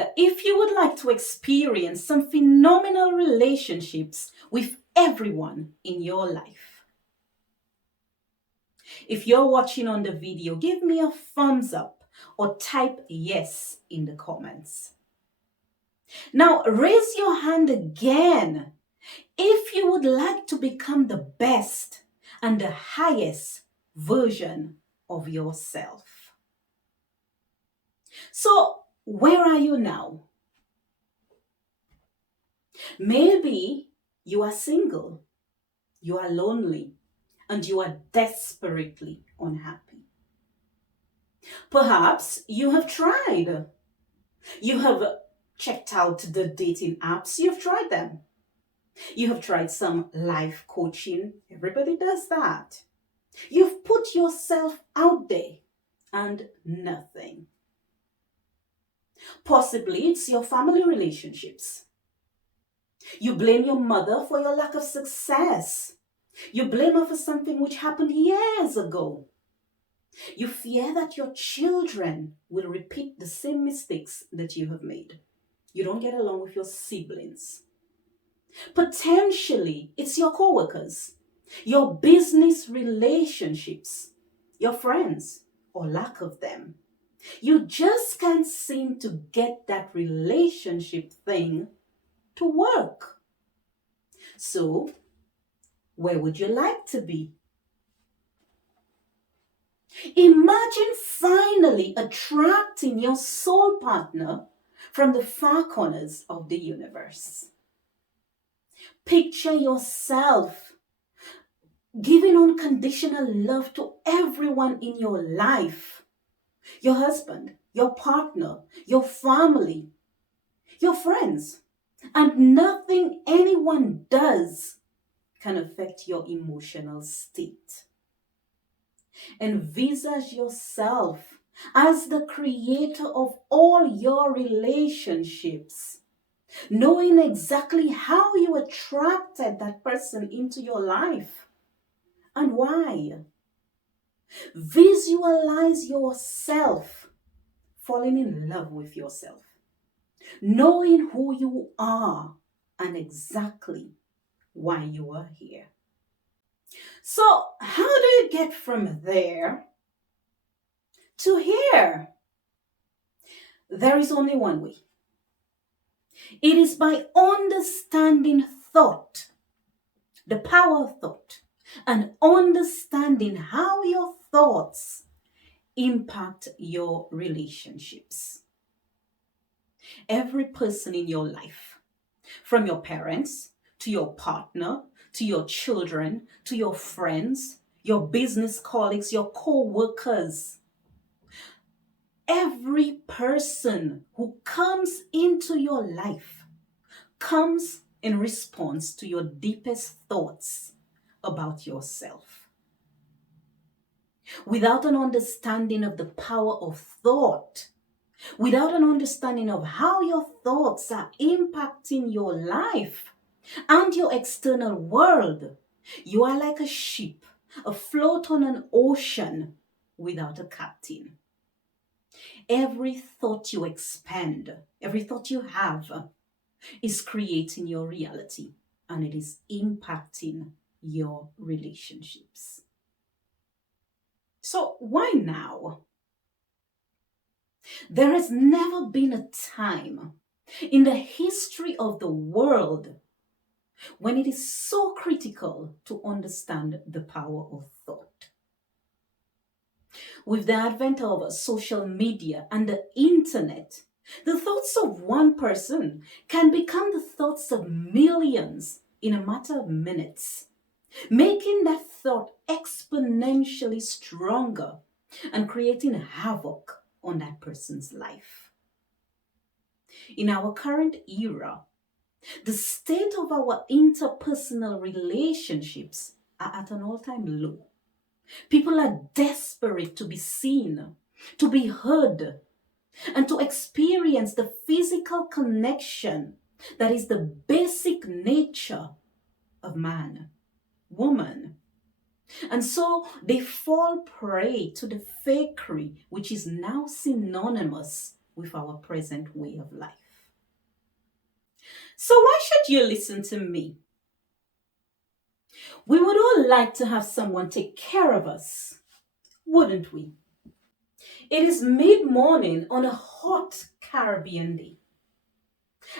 And if you would like to experience some phenomenal relationships with everyone in your life, if you're watching on the video, give me a thumbs up or type yes in the comments. Now, raise your hand again if you would like to become the best and the highest version of yourself. So, where are you now? Maybe you are single, you are lonely, and you are desperately unhappy. Perhaps you have tried. You have checked out the dating apps, you've tried them. You have tried some life coaching. Everybody does that. You've put yourself out there and nothing. Possibly it's your family relationships. You blame your mother for your lack of success. You blame her for something which happened years ago. You fear that your children will repeat the same mistakes that you have made. You don't get along with your siblings. Potentially, it's your coworkers, your business relationships, your friends, or lack of them. You just can't seem to get that relationship thing to work. So, where would you like to be? Imagine finally attracting your soul partner from the far corners of the universe. Picture yourself giving unconditional love to everyone in your life. Your husband, your partner, your family, your friends. And nothing anyone does can affect your emotional state. Envisage yourself as the creator of all your relationships, knowing exactly how you attracted that person into your life and why. Visualize yourself falling in love with yourself, knowing who you are and exactly why you are here. So, how do you get from there to here? There is only one way. It is by understanding thought, the power of thought, and understanding how your thoughts impact your relationships. Every person in your life, from your parents to your partner, to your children, to your friends, your business colleagues, your co-workers, every person who comes into your life comes in response to your deepest thoughts about yourself. Without an understanding of the power of thought, without an understanding of how your thoughts are impacting your life and your external world, you are like a ship afloat on an ocean without a captain. Every thought you expend, every thought you have, is creating your reality, and it is impacting your relationships. So why now? There has never been a time in the history of the world when it is so critical to understand the power of thought. With the advent of social media and the internet, the thoughts of one person can become the thoughts of millions in a matter of minutes, making that thought exponentially stronger and creating havoc on that person's life. In our current era, the state of our interpersonal relationships are at an all-time low. People are desperate to be seen, to be heard, and to experience the physical connection that is the basic nature of man, woman. And so they fall prey to the fakery, which is now synonymous with our present way of life. So why should you listen to me? We would all like to have someone take care of us, wouldn't we? It is mid-morning on a hot Caribbean day.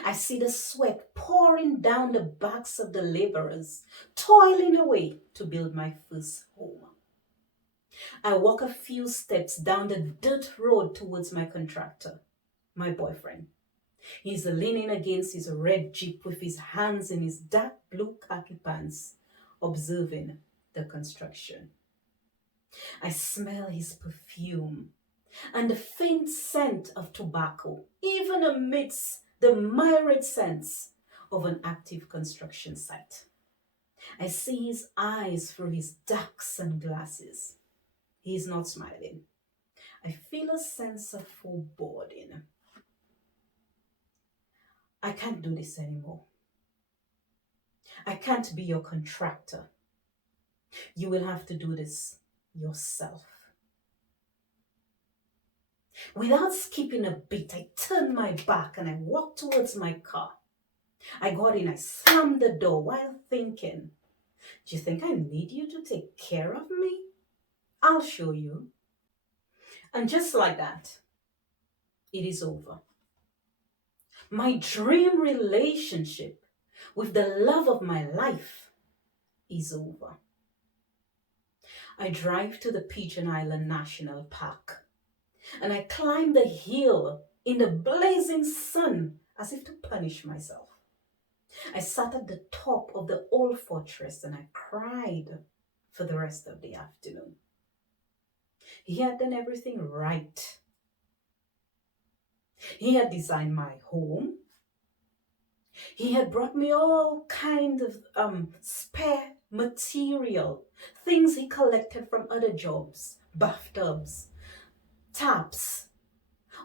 I see the sweat pouring down the backs of the laborers, toiling away to build my first home. I walk a few steps down the dirt road towards my contractor, my boyfriend. He's leaning against his red Jeep with his hands in his dark blue khaki pants, observing the construction. I smell his perfume and the faint scent of tobacco, even amidst the myriad scents of an active construction site. I see his eyes through his dark sunglasses. He is not smiling. I feel a sense of foreboding. I can't do this anymore. I can't be your contractor. You will have to do this yourself. Without skipping a beat, I turned my back and I walked towards my car. I got in, I slammed the door while thinking, do you think I need you to take care of me? I'll show you. And just like that, it is over. My dream relationship with the love of my life is over. I drive to the Pigeon Island National Park and I climb the hill in the blazing sun as if to punish myself. I sat at the top of the old fortress and I cried for the rest of the afternoon. He had done everything right. He had designed my home. He had brought me all kind of spare material, things he collected from other jobs, bathtubs, taps,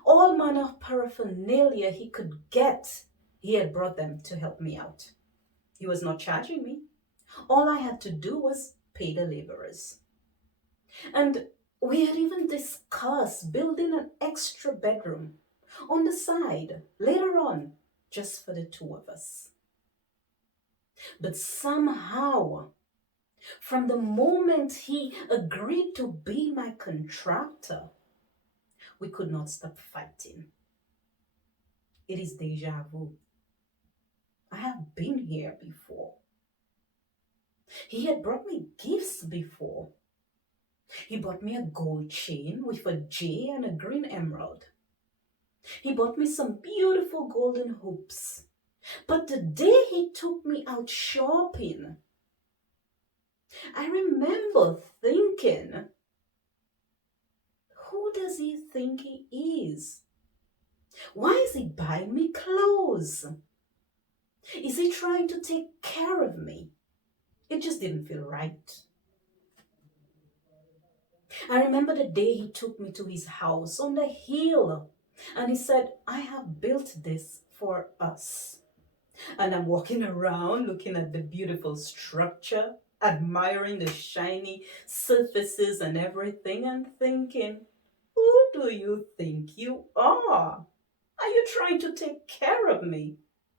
all manner of paraphernalia he could get. He had brought them to help me out. He was not charging me. All I had to do was pay the laborers. And we had even discussed building an extra bedroom on the side later on, just for the two of us. But somehow, from the moment he agreed to be my contractor, we could not stop fighting. It is deja vu. I have been here before. He had brought me gifts before. He bought me a gold chain with a J and a green emerald. He bought me some beautiful golden hoops. But the day he took me out shopping, I remember thinking, who does he think he is? Why is he buying me clothes? Is he trying to take care of me? It just didn't feel right. I remember the day he took me to his house on the hill and he said, I have built this for us. And I'm walking around looking at the beautiful structure, admiring the shiny surfaces and everything and thinking, who do you think you are? Are you trying to take care of me?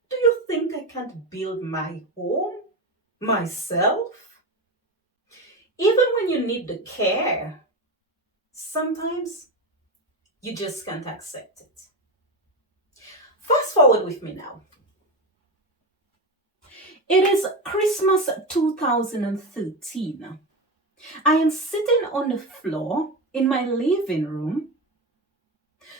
Do you think I can't build my home myself? Even when you need the care, sometimes you just can't accept it. Fast forward with me now. It is Christmas 2013. I am sitting on the floor in my living room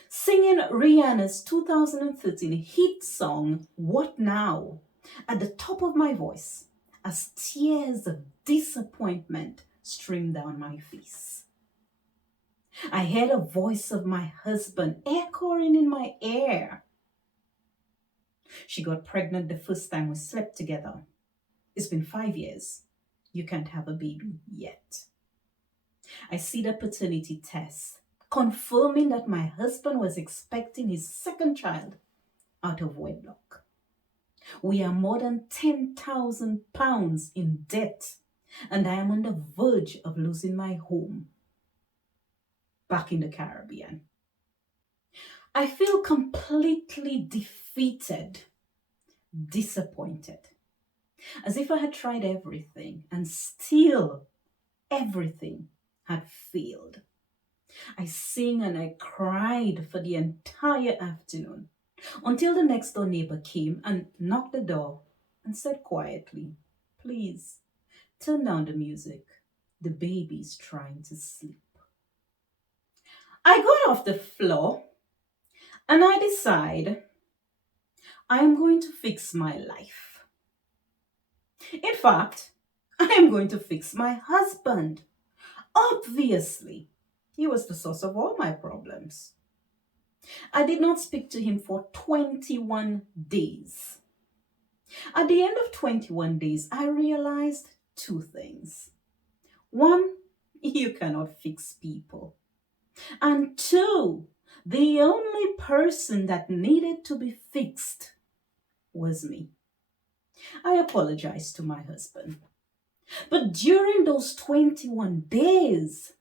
singing Rihanna's 2013 hit song, What Now, at the top of my voice as tears of disappointment streamed down my face. I heard a voice of my husband echoing in my ear. She got pregnant the first time we slept together. It's been 5 years. You can't have a baby yet. I see the paternity test confirming that my husband was expecting his second child out of wedlock. We are more than £10,000 in debt, and I am on the verge of losing my home back in the Caribbean. I feel completely defeated, disappointed, as if I had tried everything and still everything had failed. I sing and I cried for the entire afternoon until the next door neighbor came and knocked the door and said quietly, "Please turn down the music. The baby's trying to sleep." I got off the floor and I decide I am going to fix my life. In fact, I am going to fix my husband. Obviously, he was the source of all my problems. I did not speak to him for 21 days. At the end of 21 days, I realized two things. One, you cannot fix people. And two, the only person that needed to be fixed was me. I apologized to my husband. But during those 21 days,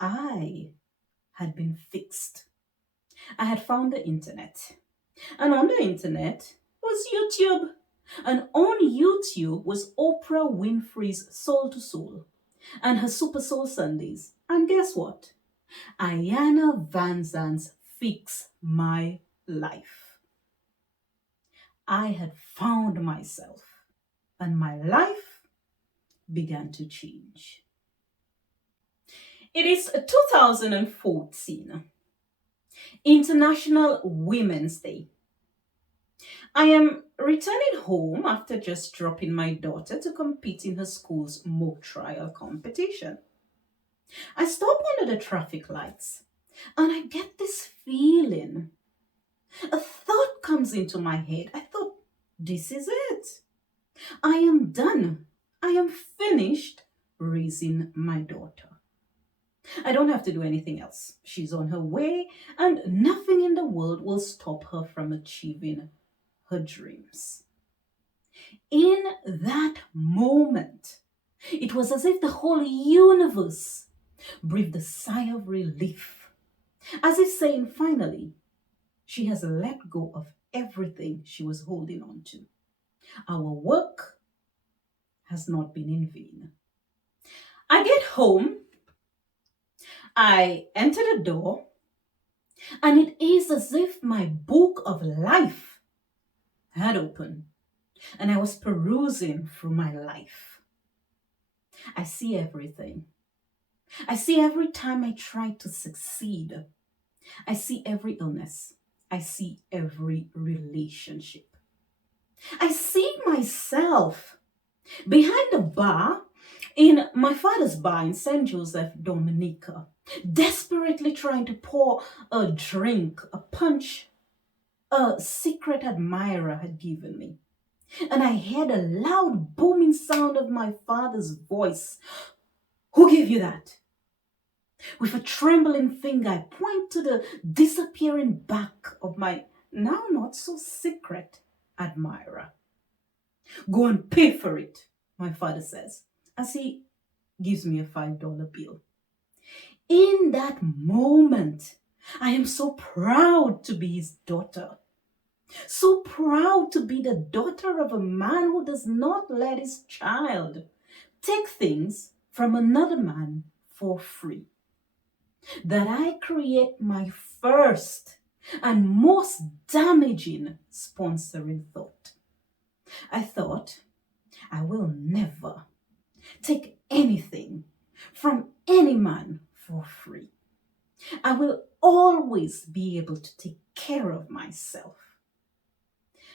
I had been fixed. I had found the internet. And on the internet was YouTube. And on YouTube was Oprah Winfrey's Soul to Soul and her Super Soul Sundays. And guess what? Ayana Van Zant's Fix My Life. I had found myself and my life began to change. It is 2014, International Women's Day. I am returning home after just dropping my daughter to compete in her school's mock trial competition. I stop under the traffic lights and I get this feeling. A thought comes into my head. I thought, this is it. I am done. I am finished raising my daughter. I don't have to do anything else. She's on her way, and nothing in the world will stop her from achieving her dreams. In that moment, it was as if the whole universe breathed a sigh of relief, as if saying, finally, she has let go of everything she was holding on to. Our work has not been in vain. I get home, I enter the door, and it is as if my book of life had opened and I was perusing through my life. I see everything. I see every time I try to succeed. I see every illness. I see every relationship. I see myself behind the bar in my father's bar in St. Joseph, Dominica, desperately trying to pour a drink, a punch a secret admirer had given me. And I heard a loud booming sound of my father's voice. "Who gave you that?" With a trembling finger, I point to the disappearing back of my now not so secret admirer. "Go and pay for it," my father says, as he gives me a $5 bill. In that moment, I am so proud to be his daughter. So proud to be the daughter of a man who does not let his child take things from another man for free. That I create my first and most damaging sponsoring thought. I thought, I will never take anything from any man for free. I will always be able to take care of myself.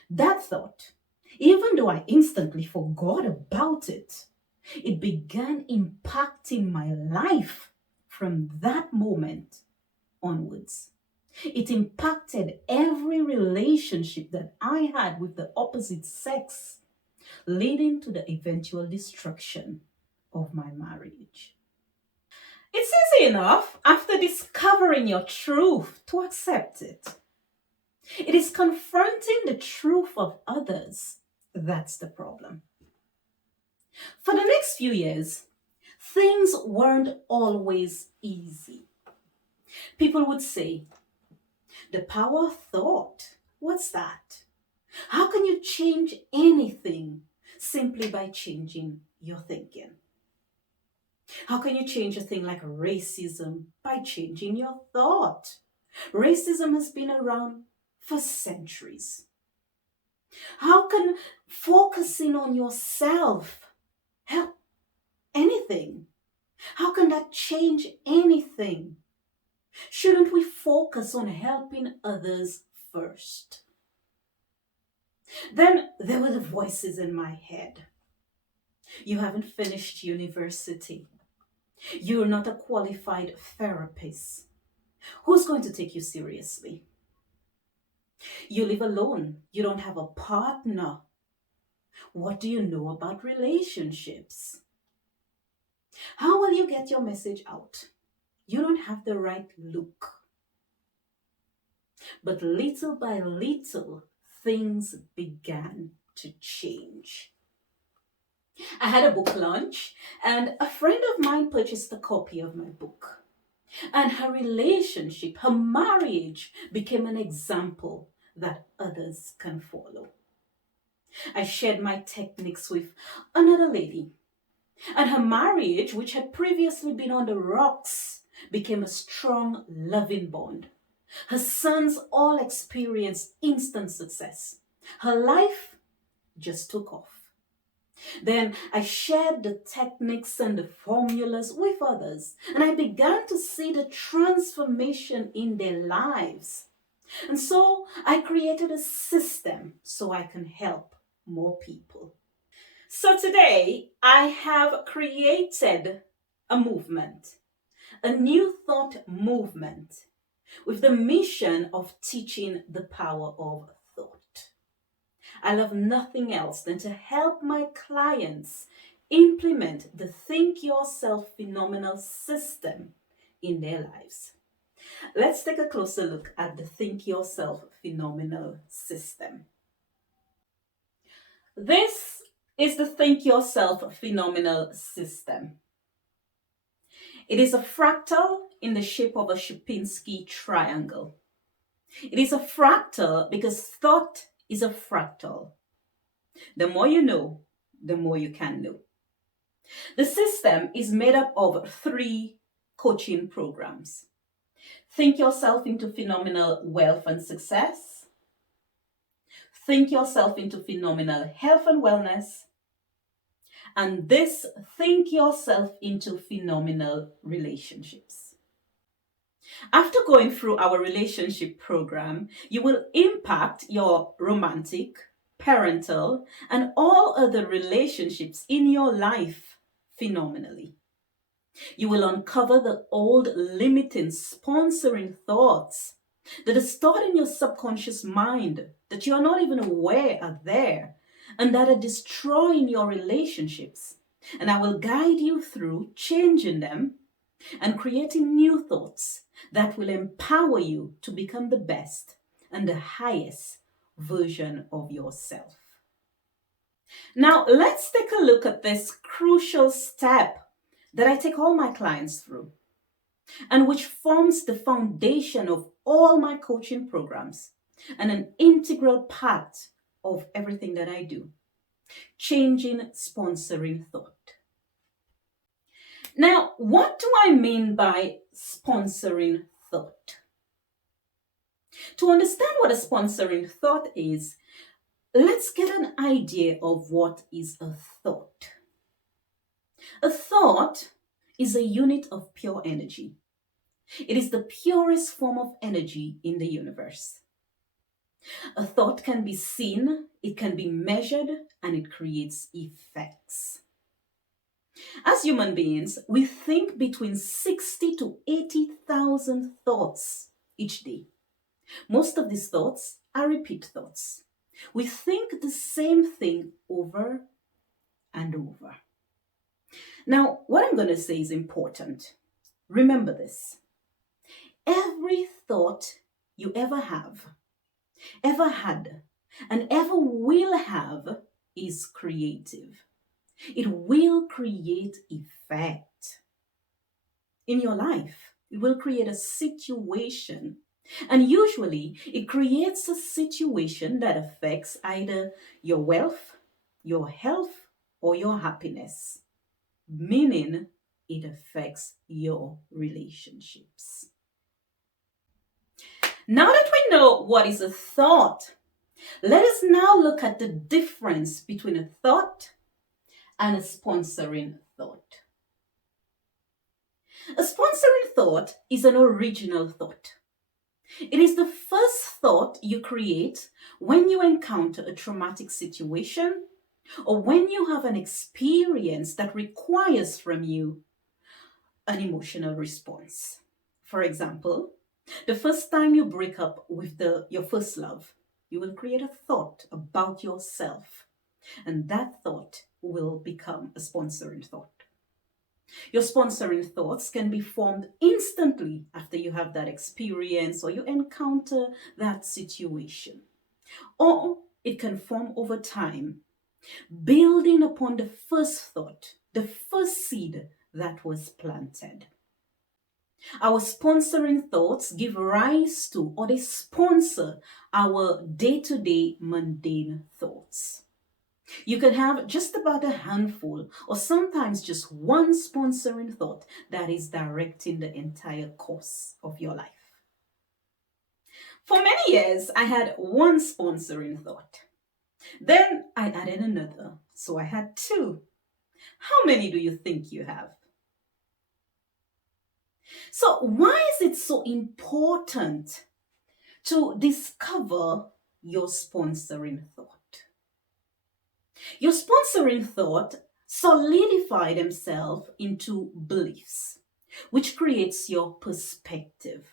That thought, even though I instantly forgot about it, it began impacting my life from that moment onwards. It impacted every relationship that I had with the opposite sex, leading to the eventual destruction of my marriage. It's easy enough after discovering your truth to accept it. It is confronting the truth of others that's the problem. For the next few years, things weren't always easy. People would say, The power of thought. What's that? How can you change anything simply by changing your thinking? How can you change a thing like racism? By changing your thought. Racism has been around for centuries. How can focusing on yourself help anything? How can that change anything? Shouldn't we focus on helping others first? Then there were the voices in my head. You haven't finished university. You're not a qualified therapist. Who's going to take you seriously? You live alone. You don't have a partner. What do you know about relationships? How will you get your message out? You don't have the right look. But little by little, things began to change. I had a book launch, and a friend of mine purchased a copy of my book. And her relationship, her marriage, became an example that others can follow. I shared my techniques with another lady, and her marriage, which had previously been on the rocks, became a strong, loving bond. Her sons all experienced instant success. Her life just took off. Then I shared the techniques and the formulas with others, and I began to see the transformation in their lives. And so I created a system so I can help more people. So today I have created a movement, a new thought movement, with the mission of teaching the power of thought. I love nothing else than to help my clients implement the Think Yourself Phenomenal system in their lives. Let's take a closer look at the Think Yourself Phenomenal system. This is the Think Yourself Phenomenal system. It is a fractal in the shape of a Sierpinski triangle. It is a fractal because thought is a fractal. The more you know, the more you can know. The system is made up of 3 coaching programs. Think Yourself into Phenomenal Wealth and Success. Think Yourself into Phenomenal Health and Wellness. And this Think Yourself into Phenomenal Relationships. After going through our relationship program, you will impact your romantic, parental, and all other relationships in your life phenomenally. You will uncover the old limiting, sponsoring thoughts that are stored in your subconscious mind that you are not even aware are there and that are destroying your relationships. And I will guide you through changing them and creating new thoughts that will empower you to become the best and the highest version of yourself. Now, let's take a look at this crucial step that I take all my clients through and which forms the foundation of all my coaching programs and an integral part of everything that I do. Changing sponsoring thought. Now, what do I mean by sponsoring thought? To understand what a sponsoring thought is, let's get an idea of what is a thought. A thought is a unit of pure energy. It is the purest form of energy in the universe. A thought can be seen, it can be measured, and it creates effects. As human beings, we think between 60 to 80,000 thoughts each day. Most of these thoughts are repeat thoughts. We think the same thing over and over. Now, what I'm going to say is important. Remember this. Every thought you ever have, ever had, and ever will have is creative. It will create effect in your life. It will create a situation And usually, it creates a situation that affects either your wealth, your health, or your happiness, meaning it affects your relationships. Now that we know what is a thought, let us now look at the difference between a thought and a sponsoring thought. A sponsoring thought is an original thought. It is the first thought you create when you encounter a traumatic situation or when you have an experience that requires from you an emotional response. For example, the first time you break up with your first love, you will create a thought about yourself, and that thought will become a sponsoring thought. Your sponsoring thoughts can be formed instantly after you have that experience or you encounter that situation. Or it can form over time, building upon the first thought, the first seed that was planted. Our sponsoring thoughts give rise to, or they sponsor, our day-to-day mundane thoughts. You can have just about a handful or sometimes just one sponsoring thought that is directing the entire course of your life. For many years, I had one sponsoring thought. Then I added another, so I had two. How many do you think you have? So why is it so important to discover your sponsoring thought? Your sponsoring thought solidify themselves into beliefs, which creates your perspective.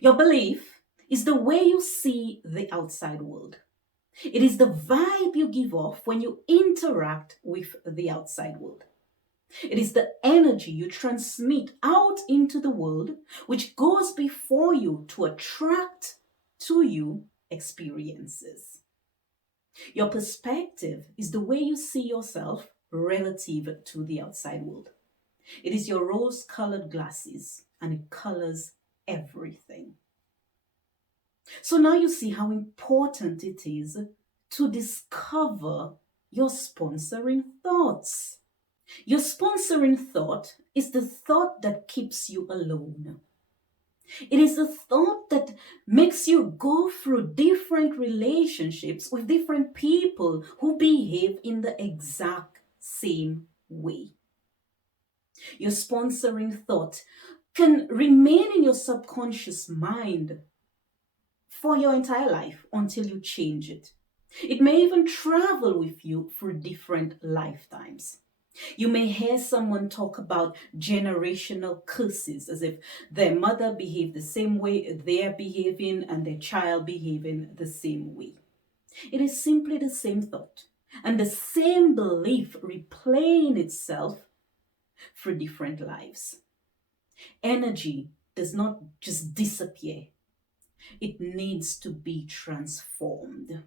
Your belief is the way you see the outside world. It is the vibe you give off when you interact with the outside world. It is the energy you transmit out into the world, which goes before you to attract to you experiences. Your perspective is the way you see yourself relative to the outside world. It is your rose-colored glasses, and it colors everything. So now you see how important it is to discover your sponsoring thoughts. Your sponsoring thought is the thought that keeps you alone. It is the thought that makes you go through different relationships with different people who behave in the exact same way. Your sponsoring thought can remain in your subconscious mind for your entire life until you change it. It may even travel with you through different lifetimes. You may hear someone talk about generational curses as if their mother behaved the same way they're behaving and their child behaving the same way. It is simply the same thought and the same belief replaying itself through different lives. Energy does not just disappear. It needs to be transformed.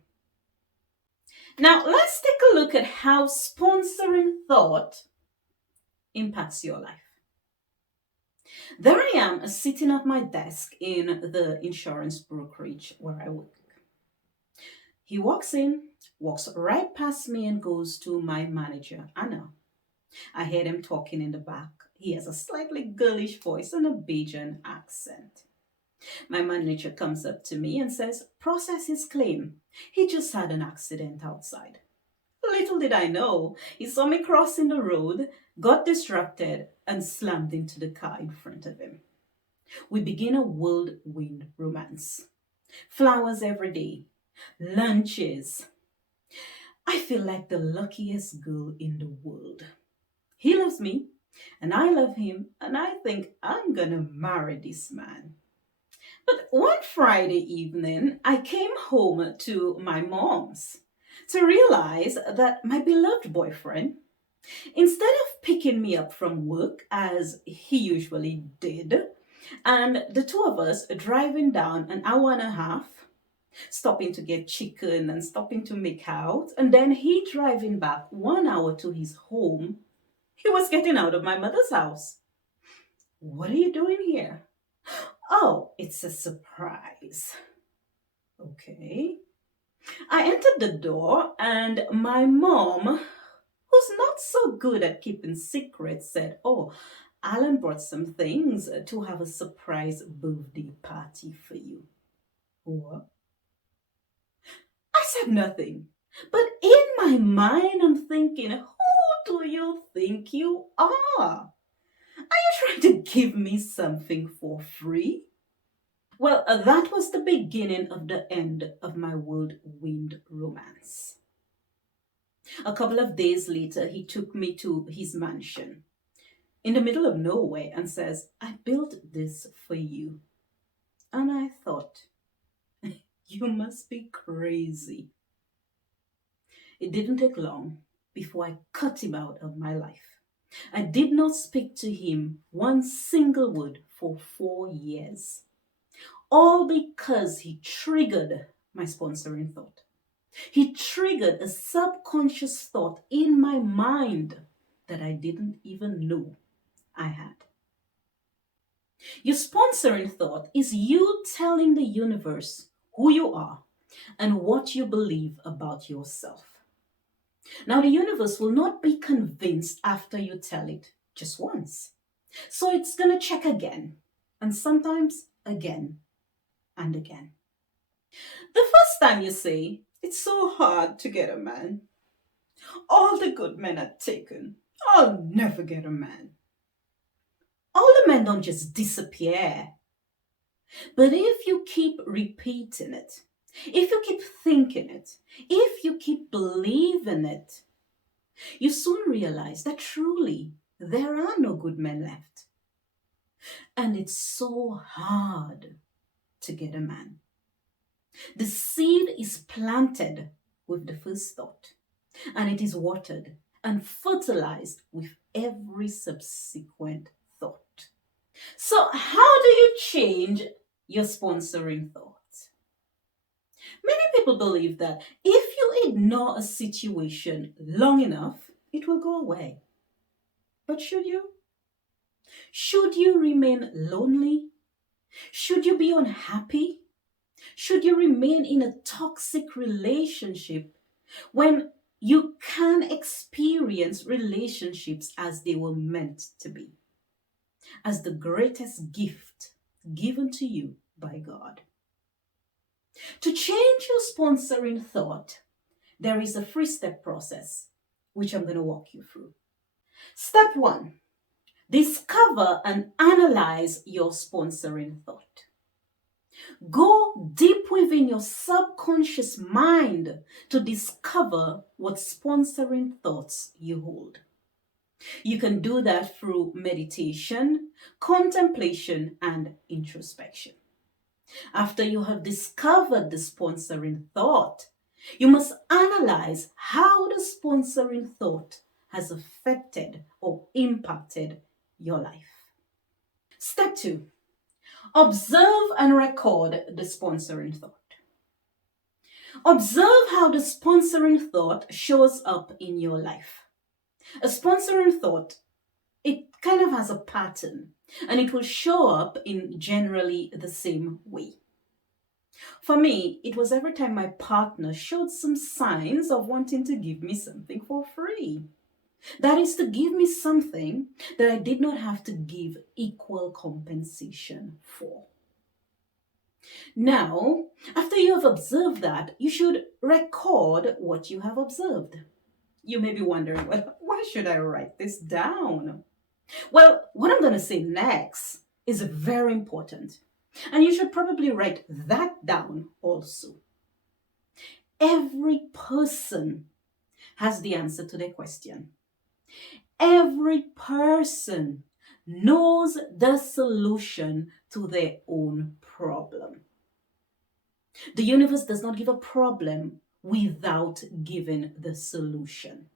Now, let's take a look at how sponsoring thought impacts your life. There I am sitting at my desk in the insurance brokerage where I work. He walks in, walks right past me and goes to my manager, Anna. I heard him talking in the back. He has a slightly girlish voice and a Bajan accent. My manager comes up to me and says, process his claim. He just had an accident outside. Little did I know, he saw me crossing the road, got distracted, and slammed into the car in front of him. We begin a whirlwind romance. Flowers every day, lunches. I feel like the luckiest girl in the world. He loves me, and I love him, and I think I'm gonna marry this man. But one Friday evening, I came home to my mom's to realize that my beloved boyfriend, instead of picking me up from work as he usually did, and the two of us driving down an hour and a half, stopping to get chicken and stopping to make out, and then he driving back 1 hour to his home, he was getting out of my mother's house. What are you doing here? Oh, it's a surprise. Okay. I entered the door and my mom, who's not so good at keeping secrets, said, "Oh, Alan brought some things to have a surprise birthday party for you." What? I said nothing. But in my mind, I'm thinking, who do you think you are? Are you trying to give me something for free? Well, that was the beginning of the end of my whirlwind romance. A couple of days later, he took me to his mansion in the middle of nowhere and says, "I built this for you." And I thought, you must be crazy. It didn't take long before I cut him out of my life. I did not speak to him one single word for 4 years, all because he triggered my sponsoring thought. He triggered a subconscious thought in my mind that I didn't even know I had. Your sponsoring thought is you telling the universe who you are and what you believe about yourself. Now, the universe will not be convinced after you tell it just once. So it's going to check again, and sometimes again and again. The first time you say, "It's so hard to get a man. All the good men are taken. I'll never get a man." All the men don't just disappear. But if you keep repeating it, if you keep thinking it, if you keep believing it, you soon realize that truly there are no good men left. And it's so hard to get a man. The seed is planted with the first thought, and it is watered and fertilized with every subsequent thought. So, how do you change your sponsoring thoughts? Many people believe that if you ignore a situation long enough, it will go away. But should you? Should you remain lonely? Should you be unhappy? Should you remain in a toxic relationship when you can experience relationships as they were meant to be, as the greatest gift given to you by God? To change your sponsoring thought, there is a 3-step process, which I'm going to walk you through. Step 1, discover and analyze your sponsoring thought. Go deep within your subconscious mind to discover what sponsoring thoughts you hold. You can do that through meditation, contemplation, and introspection. After you have discovered the sponsoring thought, you must analyze how the sponsoring thought has affected or impacted your life. Step 2, observe and record the sponsoring thought. Observe how the sponsoring thought shows up in your life. A sponsoring thought, it kind of has a pattern, and it will show up in generally the same way. For me, it was every time my partner showed some signs of wanting to give me something for free. That is, to give me something that I did not have to give equal compensation for. Now, after you have observed that, you should record what you have observed. You may be wondering, well, why should I write this down? Well, what I'm going to say next is very important, and you should probably write that down also. Every person has the answer to their question. Every person knows the solution to their own problem. The universe does not give a problem without giving the solution.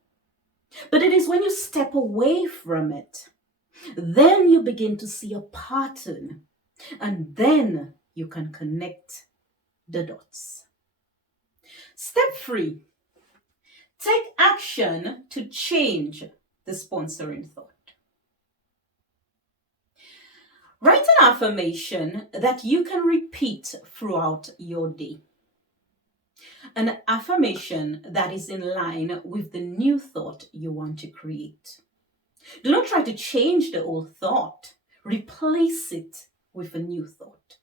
But it is when you step away from it, then you begin to see a pattern, and then you can connect the dots. Step 3, take action to change the sponsoring thought. Write an affirmation that you can repeat throughout your day. An affirmation that is in line with the new thought you want to create. Do not try to change the old thought. Replace it with a new thought.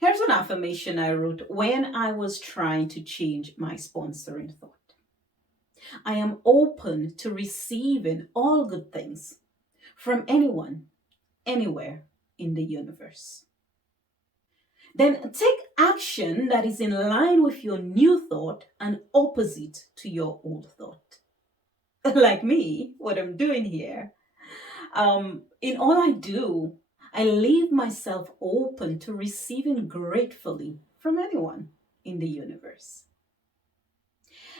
Here's an affirmation I wrote when I was trying to change my sponsoring thought. I am open to receiving all good things from anyone, anywhere in the universe. Then take action that is in line with your new thought and opposite to your old thought. Like me, what I'm doing here. In all I do, I leave myself open to receiving gratefully from anyone in the universe.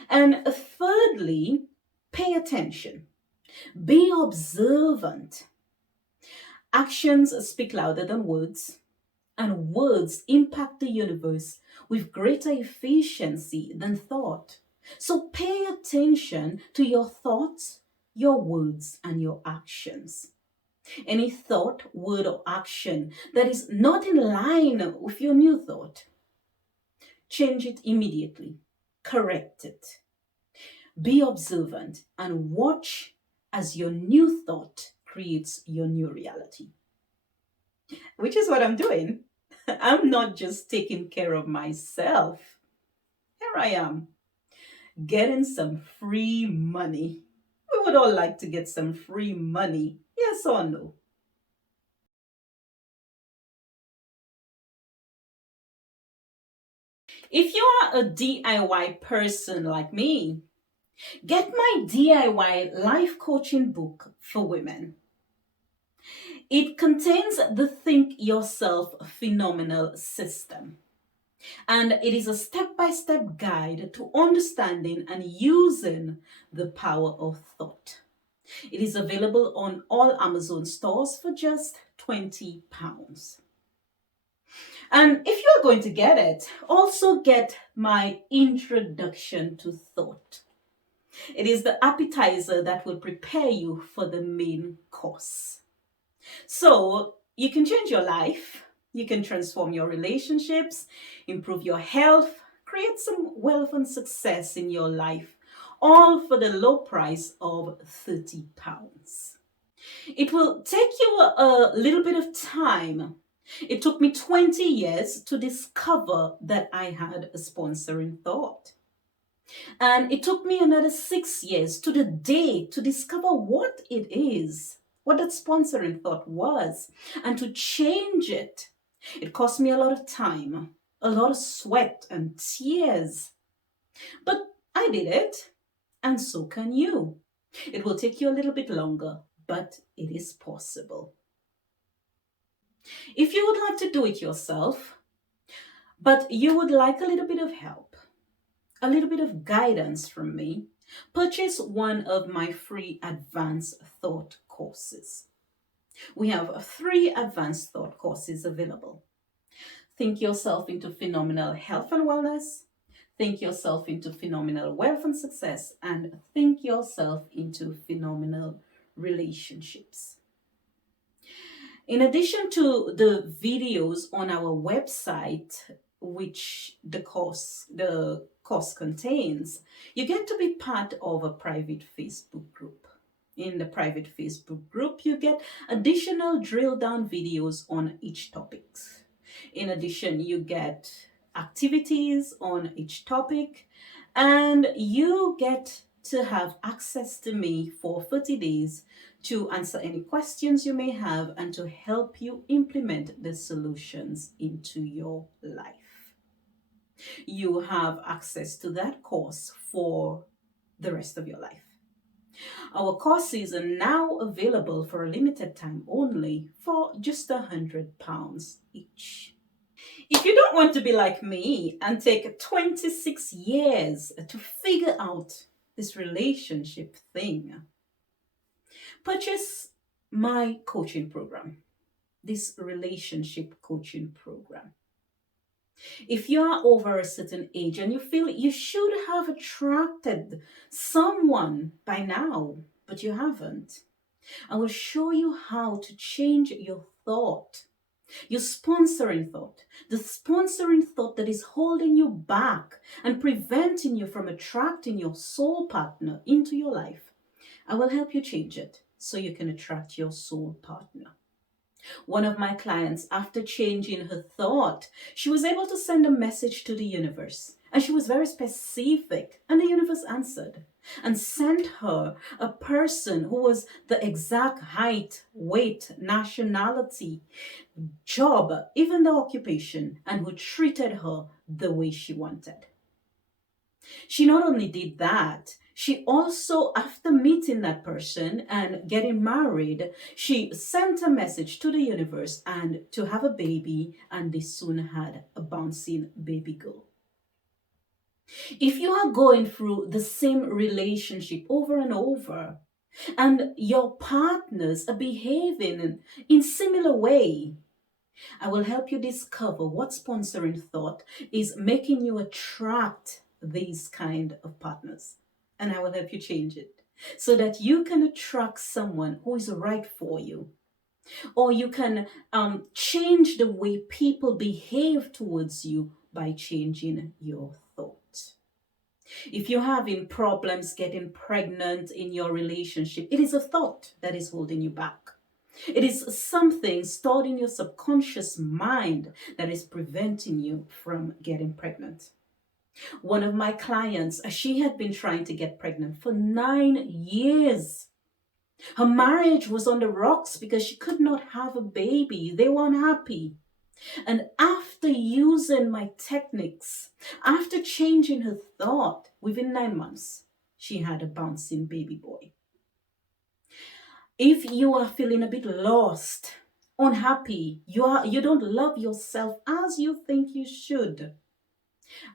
And thirdly, pay attention. Be observant. Actions speak louder than words, and words impact the universe with greater efficiency than thought. So pay attention to your thoughts, your words, and your actions. Any thought, word, or action that is not in line with your new thought, change it immediately. Correct it. Be observant and watch as your new thought creates your new reality. Which is what I'm doing. I'm not just taking care of myself. Here I am, getting some free money. We would all like to get some free money, yes or no? If you are a DIY person like me, get my DIY life coaching book for women. It contains the Think Yourself Phenomenal system, and it is a step-by-step guide to understanding and using the power of thought. It is available on all Amazon stores for just £20. And if you're going to get it, also get my introduction to thought. It is the appetizer that will prepare you for the main course. So you can change your life, you can transform your relationships, improve your health, create some wealth and success in your life, all for the low price of £30. It will take you a little bit of time. It took me 20 years to discover that I had a sponsoring thought. And it took me another 6 years to the day to discover what it is, what that sponsoring thought was, and to change it. It cost me a lot of time, a lot of sweat and tears. But I did it, and so can you. It will take you a little bit longer, but it is possible. If you would like to do it yourself, but you would like a little bit of help, a little bit of guidance from me, purchase one of my free advanced thought courses. We have 3 advanced thought courses available. Think Yourself into Phenomenal Health and Wellness, Think Yourself into Phenomenal Wealth and Success, and Think Yourself into Phenomenal Relationships. In addition to the videos on our website, which the course contains, you get to be part of a private Facebook group. In the private Facebook group, you get additional drill down videos on each topic. In addition, you get activities on each topic, and you get to have access to me for 30 days to answer any questions you may have and to help you implement the solutions into your life. You have access to that course for the rest of your life. Our courses are now available for a limited time only for just £100 each. If you don't want to be like me and take 26 years to figure out this relationship thing, purchase my coaching program, this relationship coaching program. If you are over a certain age and you feel you should have attracted someone by now, but you haven't, I will show you how to change your thought, your sponsoring thought, the sponsoring thought that is holding you back and preventing you from attracting your soul partner into your life. I will help you change it so you can attract your soul partner. One of my clients, after changing her thought, she was able to send a message to the universe. And she was very specific, and the universe answered and sent her a person who was the exact height, weight, nationality, job, even the occupation, and who treated her the way she wanted. She not only did that, she also, after meeting that person and getting married, she sent a message to the universe and to have a baby, and they soon had a bouncing baby girl. If you are going through the same relationship over and over, and your partners are behaving in similar way, I will help you discover what sponsoring thought is making you attract these kind of partners. And I will help you change it so that you can attract someone who is right for you. Or you can change the way people behave towards you by changing your thought. If you're having problems getting pregnant in your relationship, it is a thought that is holding you back. It is something stored in your subconscious mind that is preventing you from getting pregnant. One of my clients, she had been trying to get pregnant for 9 years. Her marriage was on the rocks because she could not have a baby. They were unhappy. And after using my techniques, after changing her thought, within 9 months, she had a bouncing baby boy. If you are feeling a bit lost, unhappy, you don't love yourself as you think you should,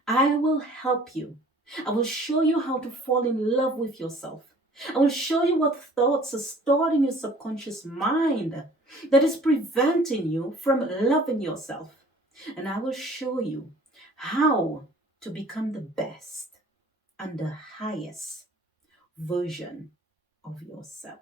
I will help you. I will show you how to fall in love with yourself. I will show you what thoughts are stored in your subconscious mind that is preventing you from loving yourself. And I will show you how to become the best and the highest version of yourself.